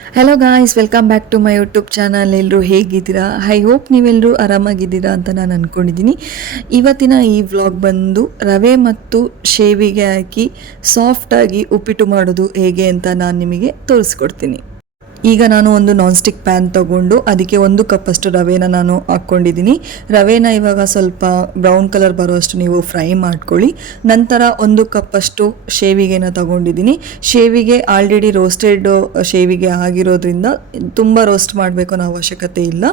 Hello guys welcome back to my YouTube channel ಎಲ್ಲರೂ ಹೇಗಿದ್ದೀರಾ? I hope ನೀವೆಲ್ಲರೂ ಆರಾಮಾಗಿದ್ದೀರಾ ಅಂತ ನಾನು ಅಂದ್ಕೊಂಡಿದ್ದೀನಿ ಇವತ್ತಿನ ಈ ವ್ಲಾಗ್ ಬಂದು ರವೆ ಮತ್ತು ಶೇವಿಗೆ ಹಾಕಿ ಸಾಫ್ಟಾಗಿ ಉಪ್ಪಿಟ್ಟು ಮಾಡೋದು ಹೇಗೆ ಅಂತ ನಾನು ನಿಮಗೆ ತೋರಿಸ್ಕೊಡ್ತೀನಿ. ಈಗ ನಾನು ಒಂದು ನಾನ್ ಸ್ಟಿಕ್ ಪ್ಯಾನ್ ತಗೊಂಡು ಅದಕ್ಕೆ ಒಂದು ಕಪ್ಪಷ್ಟು ರವೆನ ನಾನು ಹಾಕ್ಕೊಂಡಿದ್ದೀನಿ. ರವೆನ ಇವಾಗ ಸ್ವಲ್ಪ ಬ್ರೌನ್ ಕಲರ್ ಬರೋಷ್ಟು ನೀವು ಫ್ರೈ ಮಾಡ್ಕೊಳ್ಳಿ. ನಂತರ ಒಂದು ಕಪ್ಪಷ್ಟು ಶೇವಿಗೆನ ತಗೊಂಡಿದ್ದೀನಿ. ಶೇವಿಗೆ ಆಲ್ರೆಡಿ ರೋಸ್ಟೆಡ್ ಶೇವಿಗೆ ಆಗಿರೋದ್ರಿಂದ ತುಂಬ ರೋಸ್ಟ್ ಮಾಡಬೇಕು ಅನ್ನೋ ಅವಶ್ಯಕತೆ ಇಲ್ಲ.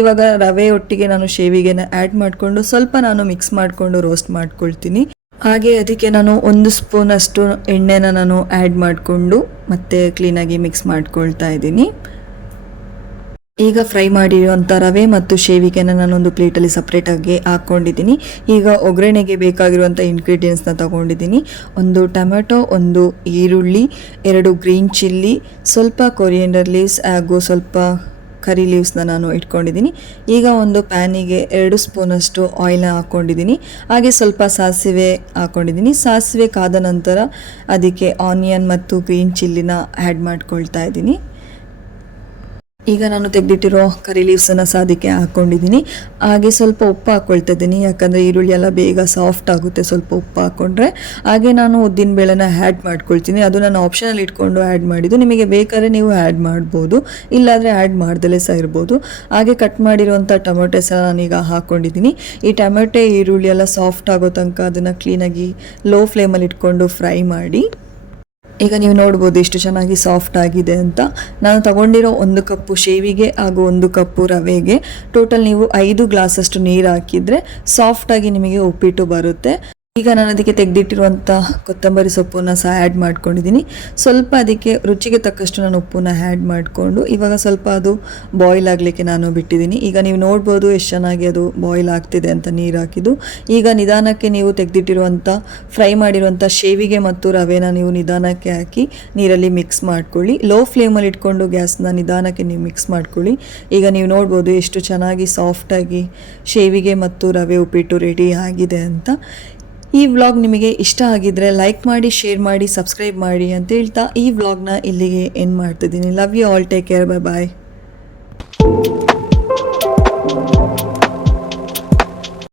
ಇವಾಗ ರವೆ ಒಟ್ಟಿಗೆ ನಾನು ಶೇವಿಗೆನ ಆ್ಯಡ್ ಮಾಡಿಕೊಂಡು ಸ್ವಲ್ಪ ನಾನು ಮಿಕ್ಸ್ ಮಾಡಿಕೊಂಡು ರೋಸ್ಟ್ ಮಾಡ್ಕೊಳ್ತೀನಿ. ಹಾಗೆ ಅದಕ್ಕೆ ನಾನು ಒಂದು ಸ್ಪೂನ್ ಅಷ್ಟು ಎಣ್ಣೆನ ನಾನು ಆ್ಯಡ್ ಮಾಡಿಕೊಂಡು ಮತ್ತೆ ಕ್ಲೀನಾಗಿ ಮಿಕ್ಸ್ ಮಾಡ್ಕೊಳ್ತಾ ಇದ್ದೀನಿ. ಈಗ ಫ್ರೈ ಮಾಡಿರುವಂಥ ರವೆ ಮತ್ತು ಶೇವಿಗೆನ ನಾನೊಂದು ಪ್ಲೇಟಲ್ಲಿ ಸಪ್ರೇಟಾಗಿ ಹಾಕ್ಕೊಂಡಿದ್ದೀನಿ ಈಗ ಒಗ್ಗರಣೆಗೆ ಬೇಕಾಗಿರುವಂಥ ಇಂಗ್ರೀಡಿಯೆಂಟ್ಸ್ನ ತಗೊಂಡಿದ್ದೀನಿ. ಒಂದು ಟೊಮೆಟೊ, ಒಂದು ಈರುಳ್ಳಿ, ಎರಡು ಗ್ರೀನ್ ಚಿಲ್ಲಿ ಸ್ವಲ್ಪ ಕೊರಿಯಂಡರ್ ಲೀವ್ಸ್ ಹಾಗೂ ಸ್ವಲ್ಪ ಕರಿ ಲೀವ್ಸ್ನ ನಾನು ಇಟ್ಕೊಂಡಿದ್ದೀನಿ. ಈಗ ಒಂದು ಪ್ಯಾನಿಗೆ ಎರಡು ಸ್ಪೂನಷ್ಟು ಆಯಿಲ್ನ ಹಾಕ್ಕೊಂಡಿದ್ದೀನಿ. ಹಾಗೆ ಸ್ವಲ್ಪ ಸಾಸಿವೆ ಹಾಕ್ಕೊಂಡಿದ್ದೀನಿ. ಸಾಸಿವೆ ಕಾದ ನಂತರ ಅದಕ್ಕೆ ಆನಿಯನ್ ಮತ್ತು ಗ್ರೀನ್ ಚಿಲ್ಲಿನ ಆ್ಯಡ್ ಮಾಡ್ಕೊಳ್ತಾ ಇದ್ದೀನಿ. ಈಗ ನಾನು ತೆಗೆದಿಟ್ಟಿರೋ ಕರಿ ಲೀವ್ಸನ್ನು ಸಾದಿಕ್ಕೆ ಹಾಕ್ಕೊಂಡಿದ್ದೀನಿ ಹಾಗೆ ಸ್ವಲ್ಪ ಉಪ್ಪು ಹಾಕ್ಕೊಳ್ತಾ ಇದ್ದೀನಿ. ಯಾಕಂದರೆ ಈರುಳ್ಳಿ ಎಲ್ಲ ಬೇಗ ಸಾಫ್ಟ್ ಆಗುತ್ತೆ ಸ್ವಲ್ಪ ಉಪ್ಪು ಹಾಕ್ಕೊಂಡ್ರೆ ಹಾಗೆ ನಾನು ಉದ್ದಿನ ಬೇಳೆನ ಆ್ಯಡ್ ಮಾಡ್ಕೊಳ್ತೀನಿ. ಅದು ನಾನು ಆಪ್ಷನಲ್ಲಿ ಇಟ್ಕೊಂಡು ಆ್ಯಡ್ ಮಾಡಿದ್ದು. ನಿಮಗೆ ಬೇಕಾದ್ರೆ ನೀವು ಆ್ಯಡ್ ಮಾಡ್ಬೋದು. ಇಲ್ಲಾಂದರೆ ಆ್ಯಡ್ ಮಾಡ್ದಲೇ ಸಹ ಇರ್ಬೋದು. ಹಾಗೆ ಕಟ್ ಮಾಡಿರುವಂಥ ಟೊಮೆಟೊ ಸಹ ನಾನೀಗ ಹಾಕ್ಕೊಂಡಿದ್ದೀನಿ ಈ ಟೊಮೆಟೊ, ಈರುಳ್ಳಿ ಎಲ್ಲ ಸಾಫ್ಟ್ ಆಗೋ ತನಕ ಅದನ್ನು ಕ್ಲೀನಾಗಿ ಲೋ ಫ್ಲೇಮಲ್ಲಿ ಇಟ್ಕೊಂಡು ಫ್ರೈ ಮಾಡಿ. ಈಗ ನೀವು ನೋಡ್ಬೋದು ಎಷ್ಟು ಚೆನ್ನಾಗಿ ಸಾಫ್ಟ್ ಆಗಿದೆ ಅಂತ. ನಾನು ತಗೊಂಡಿರೋ ಒಂದು ಕಪ್ಪು ಶೇವಿಗೆ ಹಾಗೂ ಒಂದು ಕಪ್ಪು ರವೆಗೆ. ಟೋಟಲ್ ನೀವು ಐದು ಗ್ಲಾಸಷ್ಟು ನೀರು ಹಾಕಿದರೆ ಸಾಫ್ಟಾಗಿ ನಿಮಗೆ ಉಪ್ಪಿಟ್ಟು ಬರುತ್ತೆ. ಈಗ ನಾನು ಅದಕ್ಕೆ ತೆಗೆದಿಟ್ಟಿರುವಂಥ ಕೊತ್ತಂಬರಿ ಸೊಪ್ಪನ್ನು ಸಹ ಆ್ಯಡ್ ಮಾಡ್ಕೊಂಡಿದ್ದೀನಿ. ಸ್ವಲ್ಪ ಅದಕ್ಕೆ ರುಚಿಗೆ ತಕ್ಕಷ್ಟು ನಾನು ಉಪ್ಪನ್ನ ಆ್ಯಡ್ ಮಾಡಿಕೊಂಡು, ಇವಾಗ ಸ್ವಲ್ಪ ಅದು ಬಾಯ್ಲ್ ಆಗಲಿಕ್ಕೆ ನಾನು ಬಿಟ್ಟಿದ್ದೀನಿ. ಈಗ ನೀವು ನೋಡ್ಬೋದು ಎಷ್ಟು ಚೆನ್ನಾಗಿ ಅದು ಬಾಯ್ಲ್ ಆಗ್ತಿದೆ ಅಂತ ನೀರು ಹಾಕಿದ್ದು. ಈಗ ನಿಧಾನಕ್ಕೆ ನೀವು ತೆಗೆದಿಟ್ಟಿರುವಂಥ ಫ್ರೈ ಮಾಡಿರುವಂಥ ಶೇವಿಗೆ ಮತ್ತು ರವೆನ ನೀವು ನಿಧಾನಕ್ಕೆ ಹಾಕಿ ನೀರಲ್ಲಿ ಮಿಕ್ಸ್ ಮಾಡ್ಕೊಳ್ಳಿ. ಲೋ ಫ್ಲೇಮಲ್ಲಿ ಇಟ್ಕೊಂಡು ಗ್ಯಾಸ್ನ ನಿಧಾನಕ್ಕೆ ನೀವು ಮಿಕ್ಸ್ ಮಾಡ್ಕೊಳ್ಳಿ. ಈಗ ನೀವು ನೋಡ್ಬೋದು ಎಷ್ಟು ಚೆನ್ನಾಗಿ ಸಾಫ್ಟಾಗಿ ಶೇವಿಗೆ ಮತ್ತು ರವೆ ಉಪ್ಪಿಟ್ಟು ರೆಡಿ ಆಗಿದೆ ಅಂತ. ಈ ವ್ಲಾಗ್ ನಿಮಗೆ ಇಷ್ಟ ಆಗಿದ್ರೆ ಲೈಕ್ ಮಾಡಿ, ಶೇರ್ ಮಾಡಿ, ಸಬ್ಸ್ಕ್ರೈಬ್ ಮಾಡಿ ಅಂತ ಹೇಳ್ತಾ ಈ ವ್ಲಾಗ್ನ ಇಲ್ಲಿಗೆ ಎಂಡ್ ಮಾಡ್ತಿದ್ದೀನಿ. Love you all take care bye bye